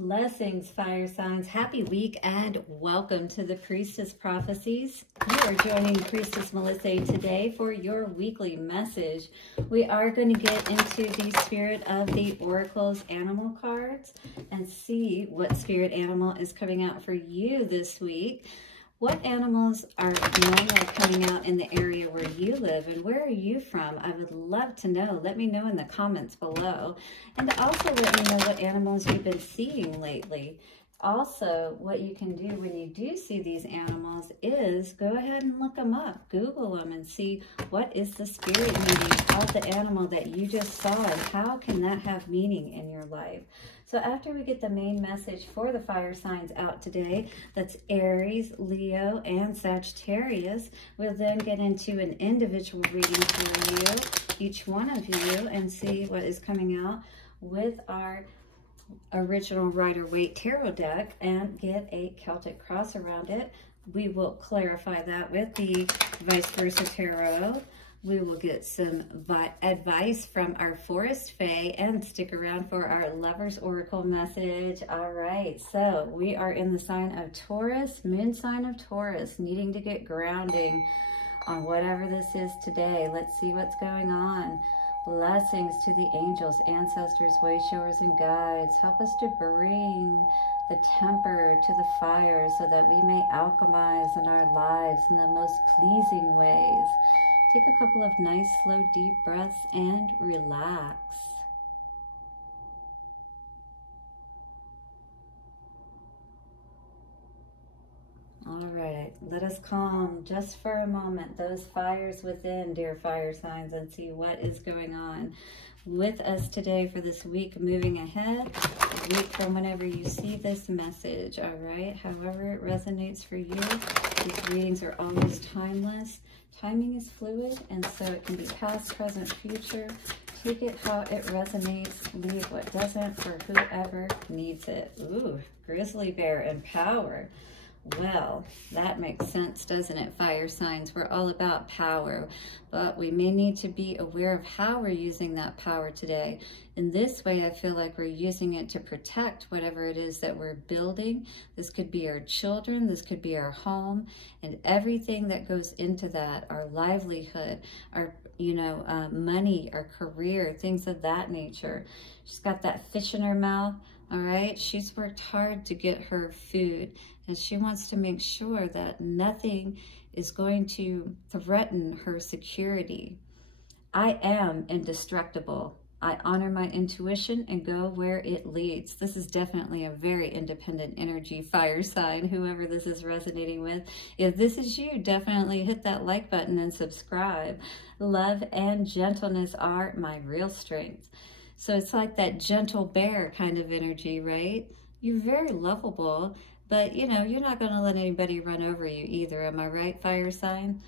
Blessings, fire signs. Happy week and welcome to the Priestess Prophecies. You are joining Priestess Melissae today for your weekly message. We are going to get into the spirit of the oracle's animal cards and see what spirit animal is coming out for you this week. What animals are normally coming out in the area where you live, and where are you from? I would love to know. Let me know in the comments below. And also let me know what animals you've been seeing lately. Also, what you can do when you do see these animals is go ahead and look them up. Google them and see what is the spirit meaning of the animal that you just saw and how can that have meaning in your life. So after we get the main message for the fire signs out today, that's Aries, Leo, and Sagittarius, we'll then get into an individual reading for you, each one of you, and see what is coming out with our original Rider-Waite tarot deck and get a Celtic cross around it. We will clarify that with the vice versa tarot. We will get some advice from our Forest Fae and stick around for our Lover's Oracle message. All right, so we are in the sign of Taurus, moon sign of Taurus, needing to get grounding on whatever this is today. Let's see what's going on. Blessings to the angels, ancestors, way showers, and guides. Help us to bring the temper to the fire so that we may alchemize in our lives in the most pleasing ways. Take a couple of nice, slow, deep breaths and relax. All right, let us calm just for a moment those fires within, dear fire signs, and see what is going on with us today for this week moving ahead, a week from whenever you see this message, all right? However it resonates for you, these readings are always timeless. Timing is fluid, and so it can be past, present, future. Take it how it resonates, leave what doesn't for whoever needs it. Ooh, grizzly bear and power. Well, that makes sense, doesn't it, fire signs? We're all about power, but we may need to be aware of how we're using that power today. In this way, I feel like we're using it to protect whatever it is that we're building. This could be our children, this could be our home, and everything that goes into that, our livelihood, our money, our career, things of that nature. She's got that fish in her mouth, all right? She's worked hard to get her food, and she wants to make sure that nothing is going to threaten her security. I am indestructible. I honor my intuition and go where it leads. This is definitely a very independent energy fire sign, whoever this is resonating with. If this is you, definitely hit that like button and subscribe. Love and gentleness are my real strength. So it's like that gentle bear kind of energy, right? You're very lovable, but you're not going to let anybody run over you either. Am I right, fire sign?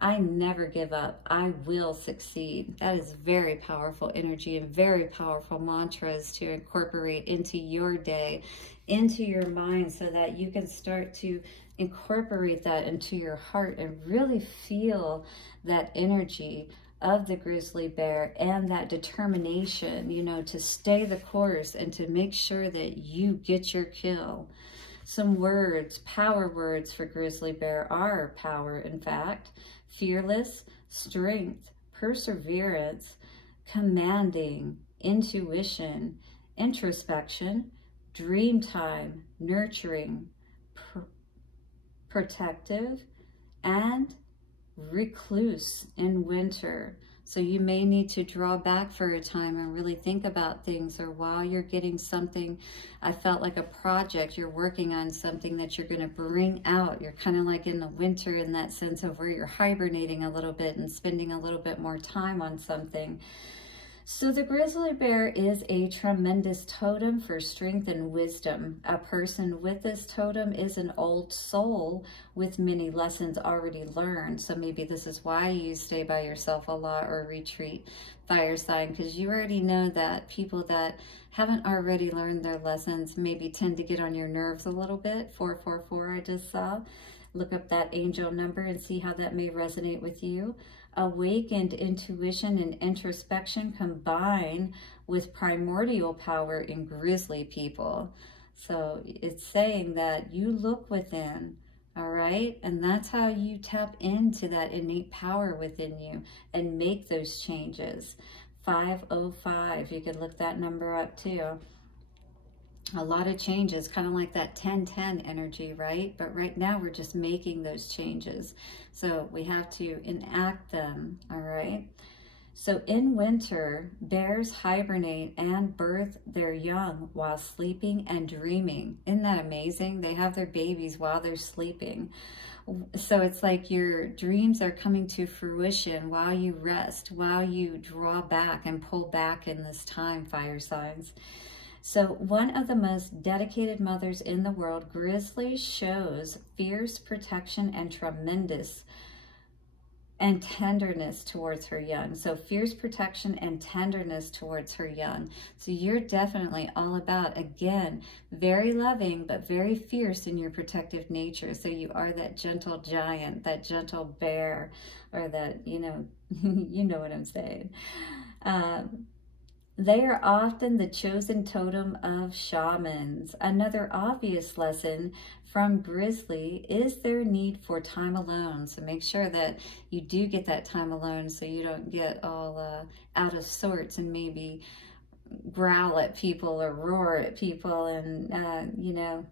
I never give up. I will succeed. That is very powerful energy and very powerful mantras to incorporate into your day, into your mind, so that you can start to incorporate that into your heart and really feel that energy of the grizzly bear and that determination, to stay the course and to make sure that you get your kill. Some words, power words for grizzly bear are power, in fact, fearless, strength, perseverance, commanding, intuition, introspection, dream time, nurturing, protective, and recluse in winter. So you may need to draw back for a time and really think about things, or while you're getting something, I felt like a project, you're working on something that you're going to bring out. You're kind of like in the winter in that sense of where you're hibernating a little bit and spending a little bit more time on something. So the grizzly bear is a tremendous totem for strength and wisdom. A person with this totem is an old soul with many lessons already learned. So maybe this is why you stay by yourself a lot or retreat, fire sign, because you already know that people that haven't already learned their lessons maybe tend to get on your nerves a little bit. 444 I just saw. Look up that angel number and see how that may resonate with you. Awakened intuition and introspection combine with primordial power in grizzly people. So it's saying that you look within, all right? And that's how you tap into that innate power within you and make those changes. 505, you could look that number up too. A lot of changes, kind of like that 1010 energy, right? But right now we're just making those changes. So we have to enact them, all right? So in winter, bears hibernate and birth their young while sleeping and dreaming. Isn't that amazing? They have their babies while they're sleeping. So it's like your dreams are coming to fruition while you rest, while you draw back and pull back in this time, fire signs. So one of the most dedicated mothers in the world, Grizzly, shows fierce protection and tremendous and tenderness towards her young. So fierce protection and tenderness towards her young. So you're definitely all about, again, very loving, but very fierce in your protective nature. So you are that gentle giant, that gentle bear, or that, you know, you know what I'm saying. They are often the chosen totem of shamans. Another obvious lesson from Grizzly is their need for time alone. So make sure that you do get that time alone so you don't get all out of sorts and maybe growl at people or roar at people and, you know,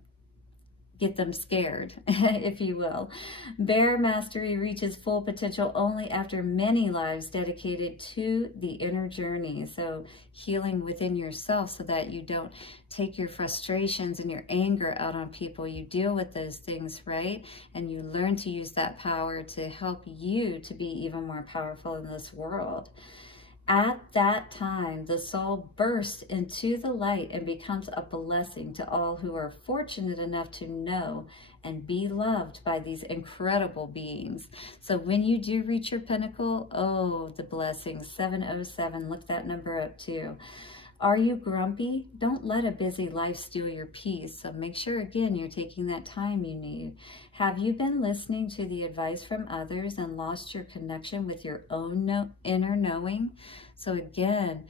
get them scared, if you will. Bear mastery reaches full potential only after many lives dedicated to the inner journey. So healing within yourself so that you don't take your frustrations and your anger out on people. You deal with those things, right? And you learn to use that power to help you to be even more powerful in this world. At that time, the soul bursts into the light and becomes a blessing to all who are fortunate enough to know and be loved by these incredible beings. So when you do reach your pinnacle, oh, the blessings, 707, look that number up too. Are you grumpy? Don't let a busy life steal your peace. So make sure, again, you're taking that time you need. Have you been listening to the advice from others and lost your connection with your own inner knowing? So again,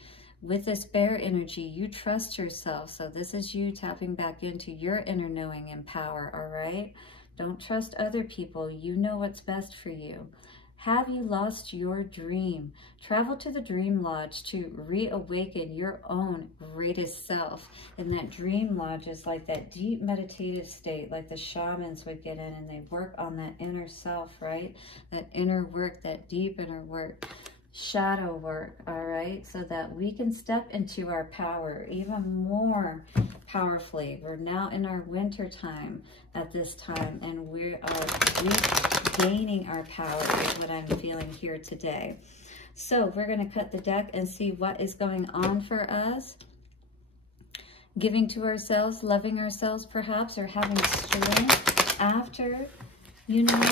with this bear energy, you trust yourself. So this is you tapping back into your inner knowing and power, all right? Don't trust other people. You know what's best for you. Have you lost your dream? Travel to the dream lodge to reawaken your own greatest self. And that dream lodge is like that deep meditative state, like the shamans would get in and they work on that inner self, right? That inner work, that deep inner work, shadow work, all right? So that we can step into our power even more powerfully. We're now in our winter time at this time, and we are regaining our power is what I'm feeling here today. So we're going to cut the deck and see what is going on for us. Giving to ourselves, loving ourselves perhaps, or having strength after, you know,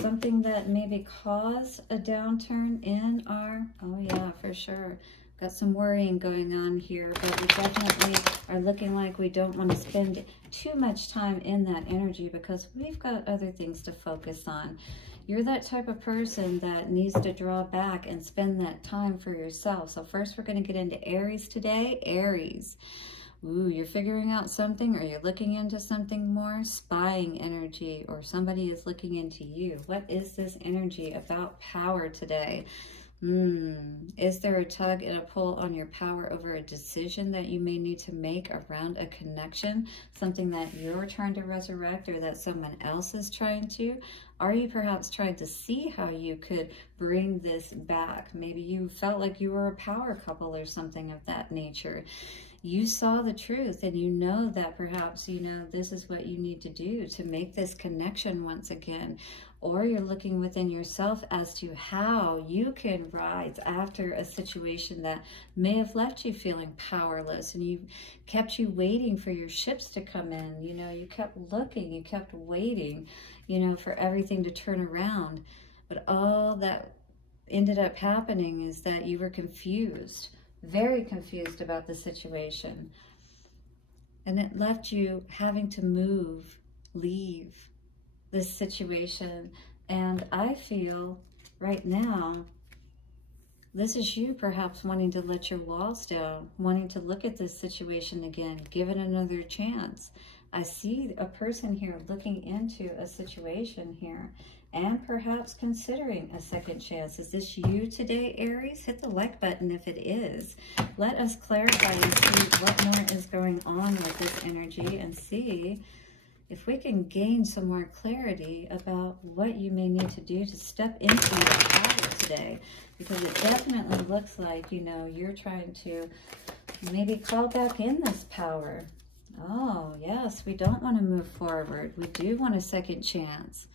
something that maybe caused a downturn in our, oh yeah, for sure. Got some worrying going on here, but we definitely are looking like we don't want to spend too much time in that energy because we've got other things to focus on. You're that type of person that needs to draw back and spend that time for yourself. So first we're going to get into Aries today. Aries. Ooh, you're figuring out something, or you're looking into something more. Spying energy, or somebody is looking into you. What is this energy about power today? Is there a tug and a pull on your power over a decision that you may need to make around a connection? Something that you're trying to resurrect or that someone else is trying to? Are you perhaps trying to see how you could bring this back? Maybe you felt like you were a power couple or something of that nature. You saw the truth and you know that perhaps, you know, this is what you need to do to make this connection once again. Or you're looking within yourself as to how you can rise after a situation that may have left you feeling powerless and you kept you waiting for your ships to come in. You know, you kept looking, you kept waiting, you know, for everything to turn around. But all that ended up happening is that you were confused. Very confused about the situation. And it left you having to move, leave this situation. And I feel right now This is you perhaps wanting to let your walls down, wanting to look at this situation again, give it another chance. I see a person here looking into a situation here and perhaps considering a second chance. Is this you today, Aries? Hit the like button if it is. Let us clarify and see what more is going on with this energy and see if we can gain some more clarity about what you may need to do to step into your power today. Because it definitely looks like, you know, you're trying to maybe call back in this power. Oh, yes, we don't want to move forward. We do want a second chance.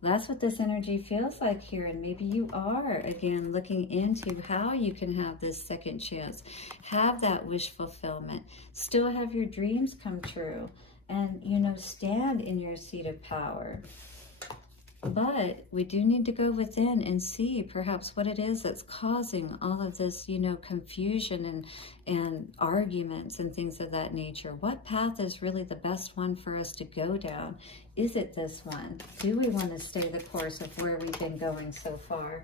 That's what this energy feels like here. And maybe you are, again, looking into how you can have this second chance. Have that wish fulfillment. Still have your dreams come true. And, you know, stand in your seat of power. But we do need to go within and see perhaps what it is that's causing all of this, you know, confusion and arguments and things of that nature. What path is really the best one for us to go down? Is it this one? Do we want to stay the course of where we've been going so far?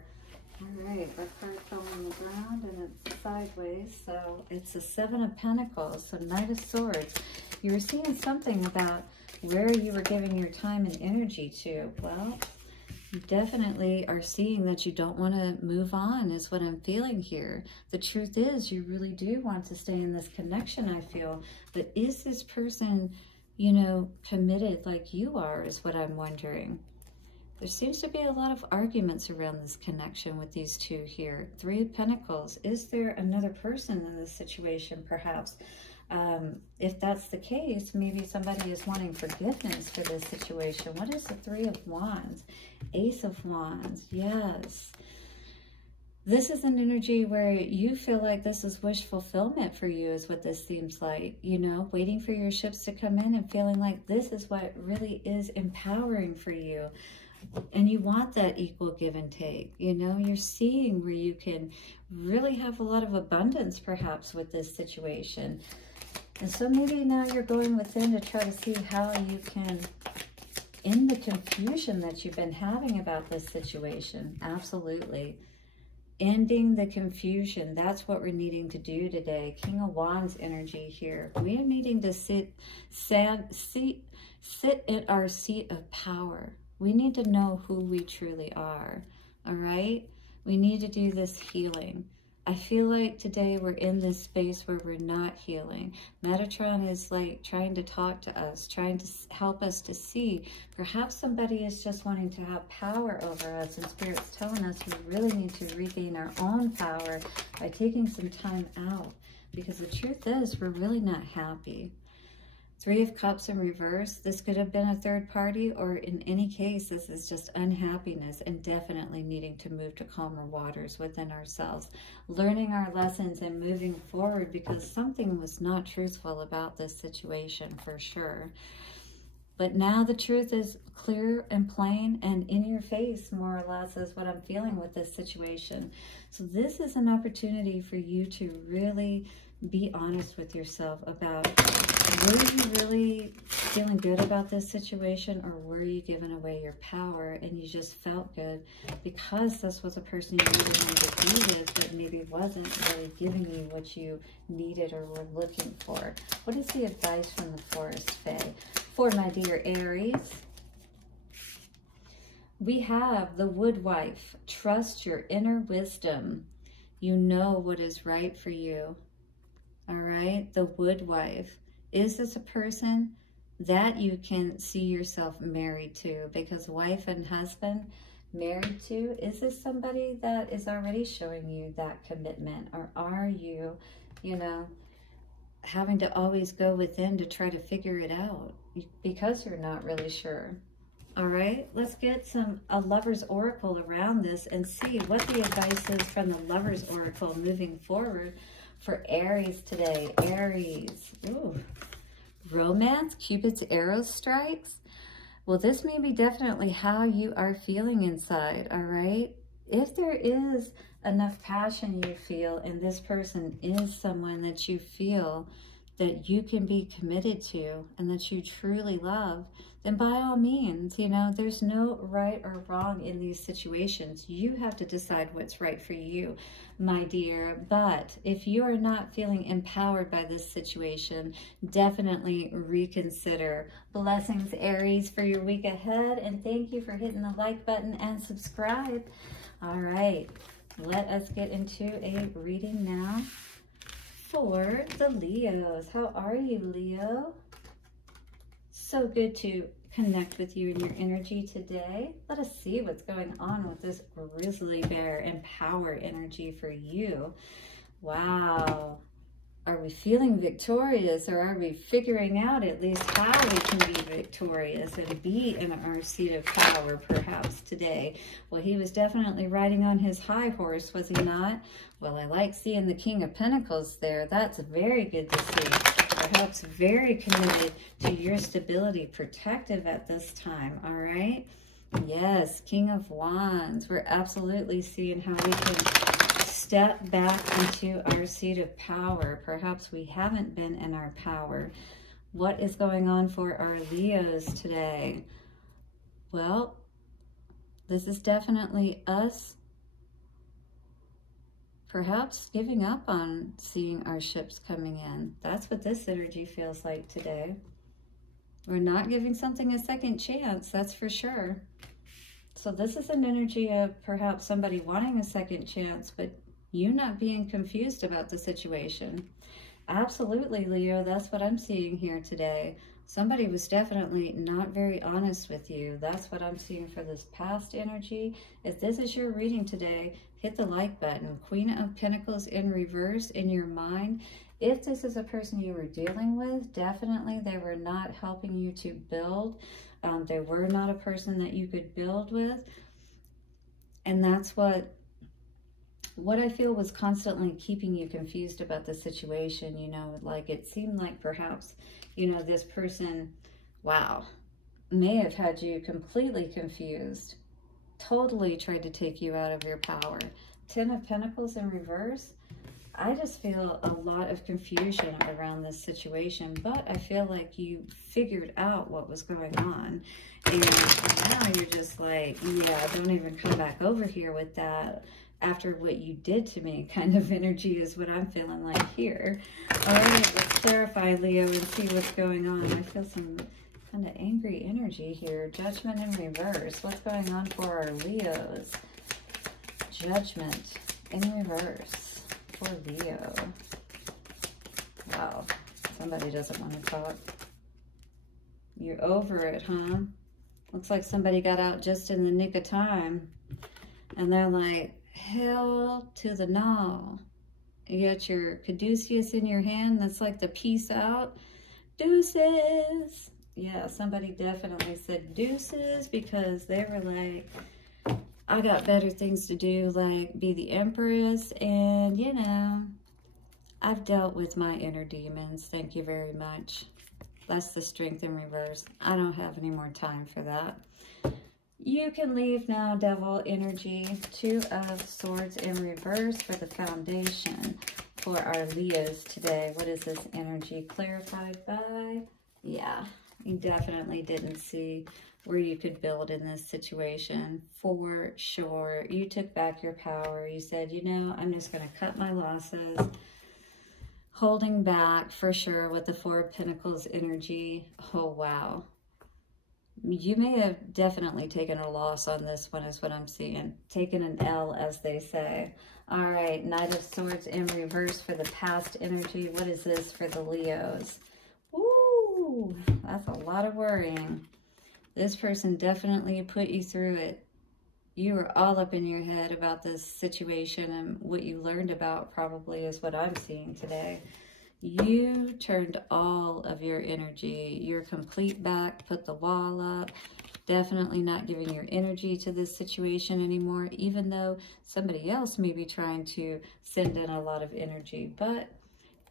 All right, our card fell on the ground and it's sideways. So it's the Seven of Pentacles, so Knight of Swords. You were seeing something about where you were giving your time and energy to. Well, you definitely are seeing that you don't want to move on is what I'm feeling here. The truth is you really do want to stay in this connection, I feel. But is this person, you know, committed like you are is what I'm wondering. There seems to be a lot of arguments around this connection with these two here. Three of Pentacles. Is there another person in this situation, perhaps? If that's the case, maybe somebody is wanting forgiveness for this situation. What is the Three of Wands? Ace of Wands. Yes. This is an energy where you feel like this is wish fulfillment for you is what this seems like. You know, waiting for your ships to come in and feeling like this is what really is empowering for you. And you want that equal give and take. You know, you're seeing where you can really have a lot of abundance perhaps with this situation. And so maybe now you're going within to try to see how you can end the confusion that you've been having about this situation. Absolutely. Ending the confusion. That's what we're needing to do today. King of Wands energy here. We are needing to sit in our seat of power. We need to know who we truly are. All right? We need to do this healing. I feel like today we're in this space where we're not healing. Metatron is like trying to talk to us, trying to help us to see. Perhaps somebody is just wanting to have power over us, and Spirit's telling us we really need to regain our own power by taking some time out. Because the truth is, we're really not happy. Three of Cups in reverse. This could have been a third party, or in any case, this is just unhappiness and definitely needing to move to calmer waters within ourselves. Learning our lessons and moving forward because something was not truthful about this situation for sure. But now the truth is clear and plain and in your face, more or less, is what I'm feeling with this situation. So this is an opportunity for you to really be honest with yourself about, were you really feeling good about this situation, or were you giving away your power and you just felt good because this was a person you really wanted to be with, but maybe wasn't really giving you what you needed or were looking for? What is the advice from the Forest Fae for my dear Aries? We have the Woodwife. Trust your inner wisdom. You know what is right for you. All right, the Woodwife. Is this a person that you can see yourself married to? Because wife and husband, married to, is this somebody that is already showing you that commitment? Or are you, you know, having to always go within to try to figure it out because you're not really sure? All right, let's get a Lover's Oracle around this and see what the advice is from the Lover's Oracle moving forward for Aries today. Aries, ooh, romance, Cupid's arrow strikes. Well, this may be definitely how you are feeling inside, all right? If there is enough passion you feel and this person is someone that you feel that you can be committed to and that you truly love, then by all means, you know, there's no right or wrong in these situations. You have to decide what's right for you, my dear. But if you are not feeling empowered by this situation, definitely reconsider. Blessings, Aries, for your week ahead. And thank you for hitting the like button and subscribe. All right, let us get into a reading now for the Leos. How are you, Leo? So good to connect with you in your energy today. Let us see what's going on with this grizzly bear and power energy for you. Wow. Are we feeling victorious, or are we figuring out at least how we can be victorious and be in our seat of power perhaps today? Well, he was definitely riding on his high horse, was he not? Well, I like seeing the King of Pentacles there. That's very good to see. Perhaps very committed to your stability, protective at this time, all right? Yes, King of Wands. We're absolutely seeing how we can step back into our seat of power. Perhaps we haven't been in our power. What is going on for our Leos today? Well, this is definitely us perhaps giving up on seeing our ships coming in. That's what this energy feels like today. We're not giving something a second chance, that's for sure. So this is an energy of perhaps somebody wanting a second chance, but you not being confused about the situation. Absolutely, Leo, that's what I'm seeing here today. Somebody was definitely not very honest with you. That's what I'm seeing for this past energy. If this is your reading today, hit the like button. Queen of Pentacles in reverse in your mind. If this is a person you were dealing with, definitely they were not helping you to build. They were not a person that you could build with. And that's what I feel was constantly keeping you confused about the situation. You know, like it seemed like perhaps, you know, this person, wow, may have had you completely confused, totally tried to take you out of your power. 10 of Pentacles in reverse. I just feel a lot of confusion around this situation, but I feel like you figured out what was going on. And now you're just like, yeah, don't even come back over here with that after what you did to me kind of energy is what I'm feeling like here. All right, let's clarify, Leo, and see what's going on. I feel some kind of angry energy here. Judgment in reverse. What's going on for our Leos? Judgment in reverse for Leo. Wow, somebody doesn't want to talk. You're over it, huh? Looks like somebody got out just in the nick of time. And they're like, hell to the no. You got your caduceus in your hand. That's like the peace out. Deuces. Yeah, somebody definitely said deuces because they were like, I got better things to do, like be the empress. And, you know, I've dealt with my inner demons. Thank you very much. That's the Strength in reverse. I don't have any more time for that. You can leave now, Devil energy. 2 of Swords in reverse for the foundation for our Leos today. What is this energy clarified by? Yeah, you definitely didn't see where you could build in this situation for sure. You took back your power. You said, you know, I'm just going to cut my losses. Holding back for sure with the 4 of Pentacles energy. Oh, wow. You may have definitely taken a loss on this one is what I'm seeing. Taken an L, as they say. All right, Knight of Swords in reverse for the past energy. What is this for the Leos? Woo, that's a lot of worrying. This person definitely put you through it. You were all up in your head about this situation, and what you learned about probably is what I'm seeing today. You turned all of your energy, your complete back, put the wall up, definitely not giving your energy to this situation anymore, even though somebody else may be trying to send in a lot of energy. But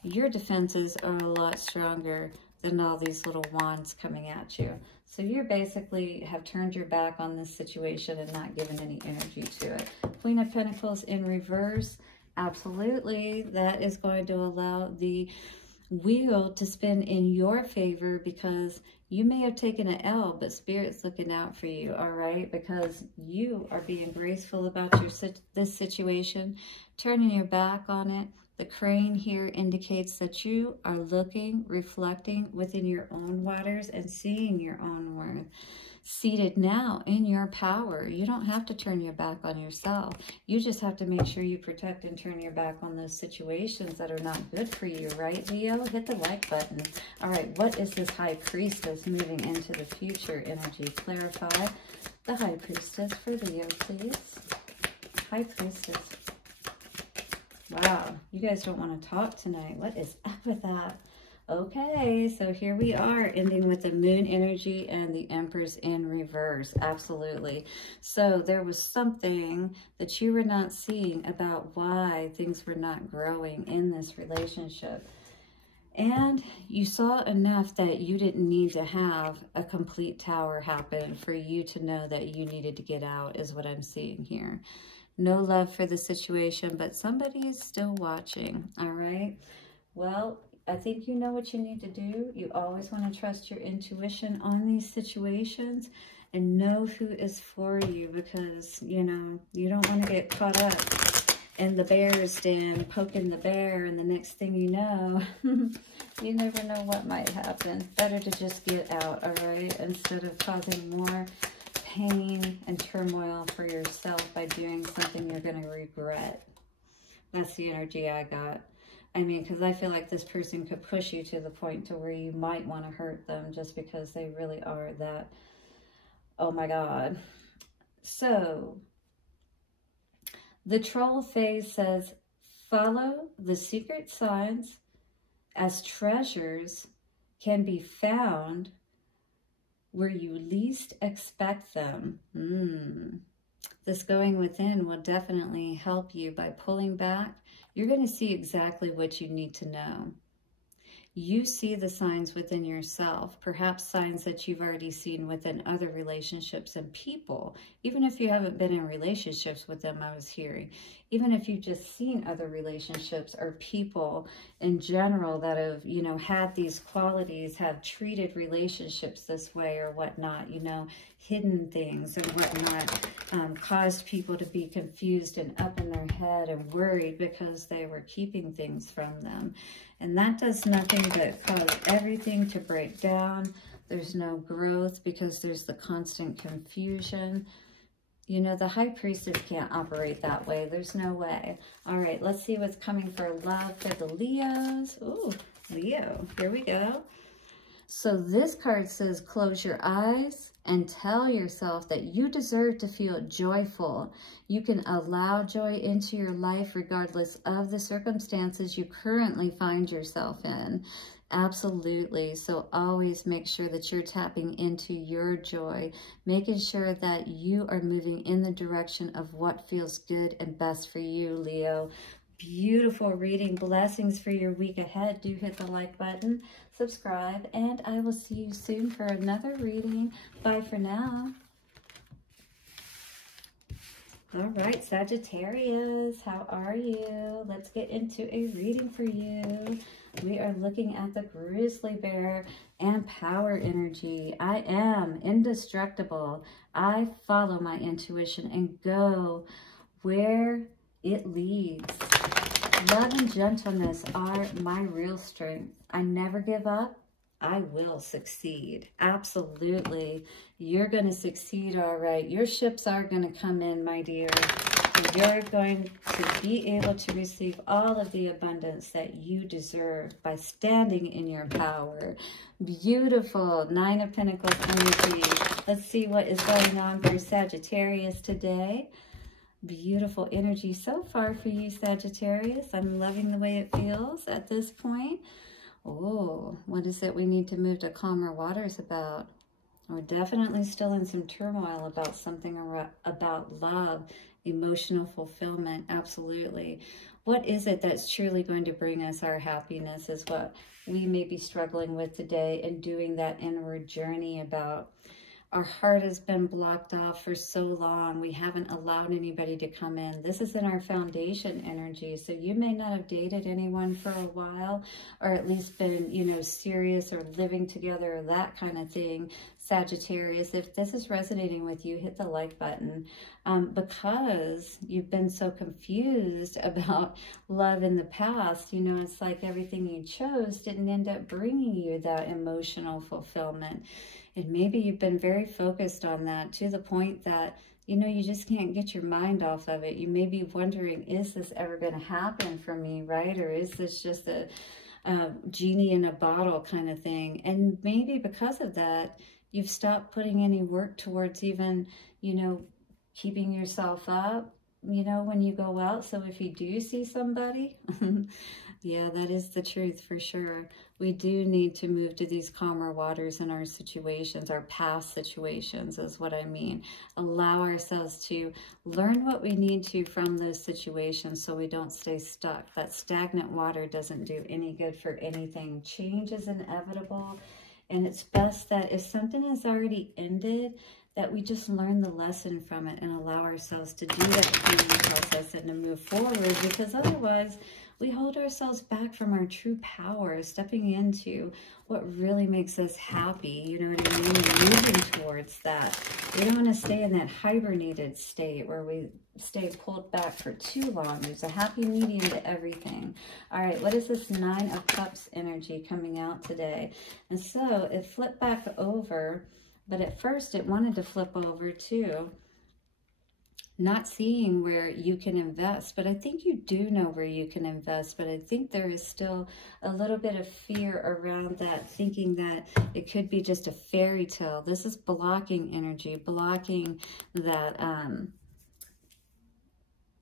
your defenses are a lot stronger than all these little wands coming at you. So you basically have turned your back on this situation and not given any energy to it. Queen of Pentacles in reverse. Absolutely, that is going to allow the wheel to spin in your favor, because you may have taken an L, but Spirit's looking out for you, all right? Because you are being graceful about this situation, turning your back on it. The crane here indicates that you are looking, reflecting within your own waters and seeing your own worth. Seated now in your power. You don't have to turn your back on yourself. You just have to make sure you protect and turn your back on those situations that are not good for you, right, Leo? Hit the like button. All right, what is this High Priestess moving into the future energy? Clarify the High Priestess for Leo, please. High Priestess. Wow, you guys don't want to talk tonight. What is up with that? Okay, so here we are ending with the moon energy and the Empress in reverse. Absolutely. So there was something that you were not seeing about why things were not growing in this relationship. And you saw enough that you didn't need to have a complete tower happen for you to know that you needed to get out, is what I'm seeing here. No love for the situation, but somebody is still watching, all right? Well, I think you know what you need to do. You always want to trust your intuition on these situations and know who is for you, because, you know, you don't want to get caught up in the bear's den, poking the bear, and the next thing you know, you never know what might happen. Better to just get out, all right, instead of causing more pain and turmoil for yourself by doing something you're going to regret. That's the energy I got. I mean, because I feel like this person could push you to the point to where you might want to hurt them just because they really are that, oh my God. So, the troll phase says, follow the secret signs as treasures can be found where you least expect them. This going within will definitely help you by pulling back. You're going to see exactly what you need to know. You see the signs within yourself, perhaps signs that you've already seen within other relationships and people. Even if you haven't been in relationships with them, I was hearing. Even if you've just seen other relationships or people in general that have, you know, had these qualities, have treated relationships this way or whatnot, you know, hidden things or whatnot, caused people to be confused and up in their head and worried because they were keeping things from them. And that does nothing but cause everything to break down. There's no growth because there's the constant confusion. You know, the High Priestess can't operate that way. There's no way. All right, let's see what's coming for love for the Leos. Ooh, Leo, here we go. So this card says, close your eyes and tell yourself that you deserve to feel joyful. You can allow joy into your life regardless of the circumstances you currently find yourself in. Absolutely. So always make sure that you're tapping into your joy, making sure that you are moving in the direction of what feels good and best for you, Leo. Beautiful reading. Blessings for your week ahead. Do hit the like button, subscribe, and I will see you soon for another reading. Bye for now. All right, Sagittarius, how are you? Let's get into a reading for you. We are looking at the Grizzly Bear and power energy. I am indestructible. I follow my intuition and go where it leads. Love and gentleness are my real strength. I never give up. I will succeed. Absolutely. You're going to succeed, all right. Your ships are going to come in, my dear. You're going to be able to receive all of the abundance that you deserve by standing in your power. Beautiful. Nine of Pentacles energy. Let's see what is going on for Sagittarius today. Beautiful energy so far for you, Sagittarius. I'm loving the way it feels at this point. Oh, what is it we need to move to calmer waters about? We're definitely still in some turmoil about something about love, emotional fulfillment. Absolutely. What is it that's truly going to bring us our happiness is what we may be struggling with today, and doing that inward journey about. Our heart has been blocked off for so long. We haven't allowed anybody to come in. This is in our foundation energy. So you may not have dated anyone for a while, or at least been, you know, serious or living together or that kind of thing. Sagittarius, if this is resonating with you, hit the like button, because you've been so confused about love in the past. You know, it's like everything you chose didn't end up bringing you that emotional fulfillment. And maybe you've been very focused on that to the point that, you know, you just can't get your mind off of it. You may be wondering, is this ever going to happen for me, right? Or is this just a genie in a bottle kind of thing? And maybe because of that, you've stopped putting any work towards even, you know, keeping yourself up, you know, when you go out. So if you do see somebody, yeah, that is the truth for sure. We do need to move to these calmer waters in our situations, our past situations is what I mean. Allow ourselves to learn what we need to from those situations so we don't stay stuck. That stagnant water doesn't do any good for anything. Change is inevitable. And it's best that if something has already ended, that we just learn the lesson from it and allow ourselves to do that healing process and to move forward, because otherwise we hold ourselves back from our true power, stepping into what really makes us happy, you know what I mean? Moving towards that. We don't want to stay in that hibernated state where we stay pulled back for too long. There's a happy medium to everything. All right, what is this Nine of Cups energy coming out today? And so it flipped back over, but at first it wanted to flip over too. Not seeing where you can invest, but I think you do know where you can invest, but I think there is still a little bit of fear around that, thinking that it could be just a fairy tale. This is blocking energy, blocking that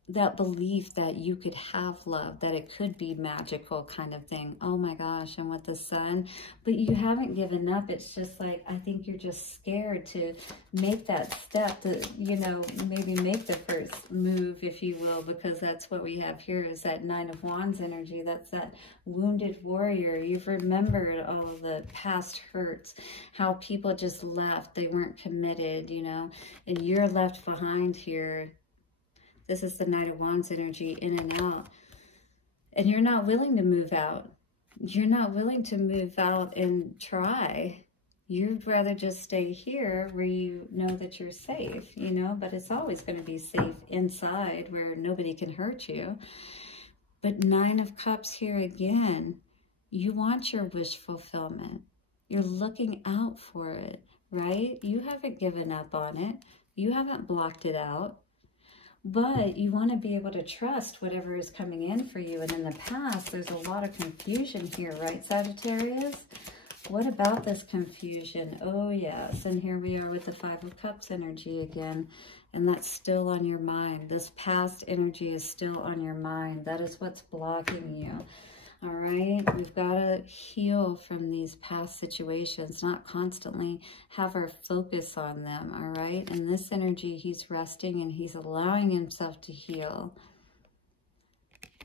that belief that you could have love, that it could be magical kind of thing. Oh my gosh, and with the Sun, but you haven't given up. It's just like, I think you're just scared to make that step, to, you know, maybe make the first move, if you will, because that's what we have here is that Nine of Wands energy. That's that wounded warrior. You've remembered all of the past hurts, how people just left, they weren't committed, you know, and you're left behind here. This is the Knight of Wands energy, in and out. And you're not willing to move out. You're not willing to move out and try. You'd rather just stay here where you know that you're safe, you know, but it's always going to be safe inside where nobody can hurt you. But Nine of Cups here again, you want your wish fulfillment. You're looking out for it, right? You haven't given up on it. You haven't blocked it out. But you want to be able to trust whatever is coming in for you. And in the past, there's a lot of confusion here, right, Sagittarius? What about this confusion? Oh, yes. And here we are with the Five of Cups energy again. And that's still on your mind. This past energy is still on your mind. That is what's blocking you. All right, we've got to heal from these past situations, not constantly have our focus on them, all right? In this energy, he's resting and he's allowing himself to heal.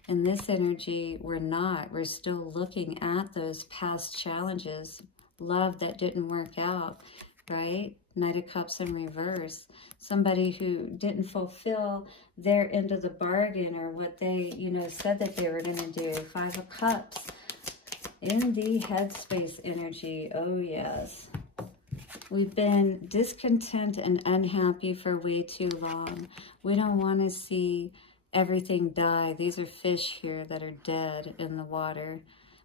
In this energy, we're not. We're still looking at those past challenges, love that didn't work out, right? Knight of Cups in reverse. Somebody who didn't fulfill their end of the bargain or what they, you know, said that they were going to do. Five of Cups in the headspace energy. Oh, yes. We've been discontent and unhappy for way too long. We don't want to see everything die. These are fish here that are dead in the water.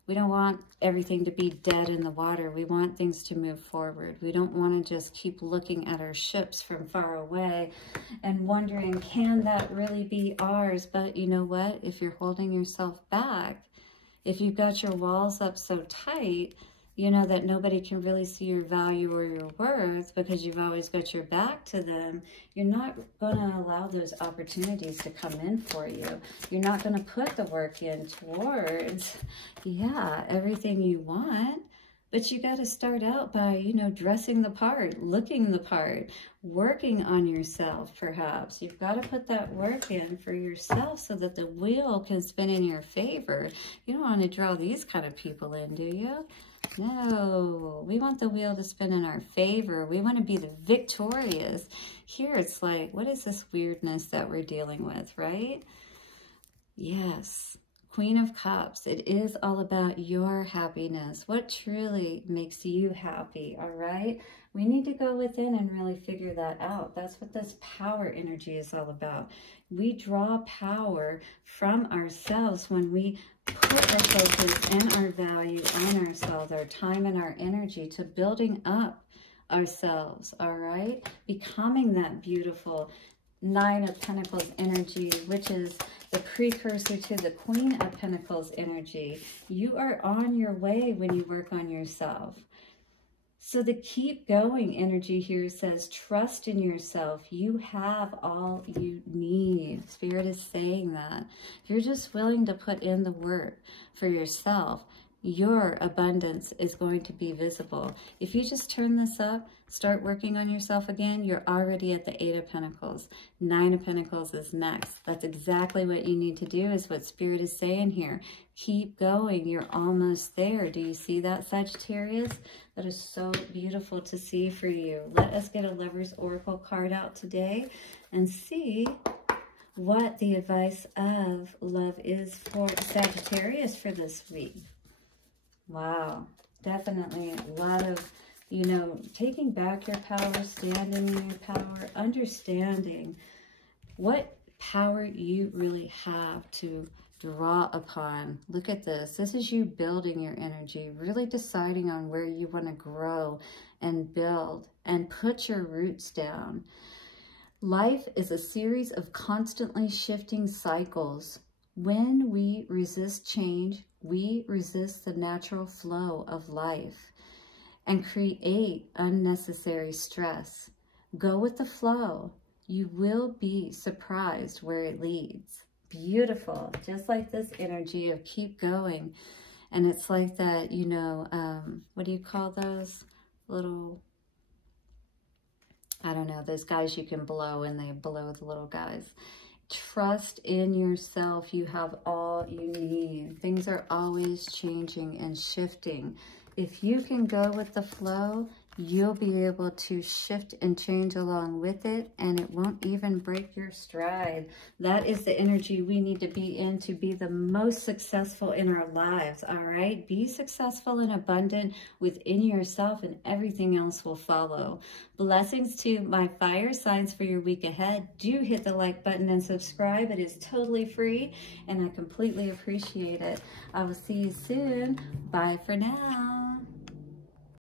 We don't want everything to be dead in the water. We want things to move forward. We don't want to just keep looking at our ships from far away and wondering, can that really be ours? But you know what? If you're holding yourself back, if you've got your walls up so tight, you know that nobody can really see your value or your worth because you've always got your back to them, you're not going to allow those opportunities to come in for you. You're not going to put the work in towards, yeah, everything you want. But you got to start out by, you know, dressing the part, looking the part, working on yourself, perhaps. You've got to put that work in for yourself so that the wheel can spin in your favor. You don't want to draw these kind of people in, do you? No, we want the wheel to spin in our favor. We want to be the victorious. Here it's like, what is this weirdness that we're dealing with, right? Yes. Queen of Cups. It is all about your happiness. What truly makes you happy, all right? We need to go within and really figure that out. That's what this power energy is all about. We draw power from ourselves when we put our focus and our value on ourselves, our time and our energy to building up ourselves, all right? Becoming that beautiful Nine of Pentacles energy, which is the precursor to the Queen of Pentacles energy. You are on your way when you work on yourself. So the keep going energy here says, trust in yourself. You have all you need. Spirit is saying that. If you're just willing to put in the work for yourself, your abundance is going to be visible. If you just turn this up, start working on yourself again, you're already at the 8 of Pentacles. 9 of Pentacles is next. That's exactly what you need to do, is what Spirit is saying here. Keep going. You're almost there. Do you see that, Sagittarius? That is so beautiful to see for you. Let us get a Lover's Oracle card out today and see what the advice of love is for Sagittarius for this week. Wow, definitely a lot of, you know, taking back your power, standing in your power, understanding what power you really have to draw upon. Look at this. This is you building your energy, really deciding on where you want to grow and build and put your roots down. Life is a series of constantly shifting cycles. When we resist change, we resist the natural flow of life and create unnecessary stress. Go with the flow. You will be surprised where it leads. Beautiful. Just like this energy of keep going. And it's like that, you know, what do you call those little, I don't know, those guys you can blow and they blow the little guys. Trust in yourself. You have all you need. Things are always changing and shifting. If you can go with the flow, you'll be able to shift and change along with it, and it won't even break your stride. That is the energy we need to be in to be the most successful in our lives, all right? Be successful and abundant within yourself, and everything else will follow. Blessings to my fire signs for your week ahead. Do hit the like button and subscribe. It is totally free, and I completely appreciate it. I will see you soon. Bye for now.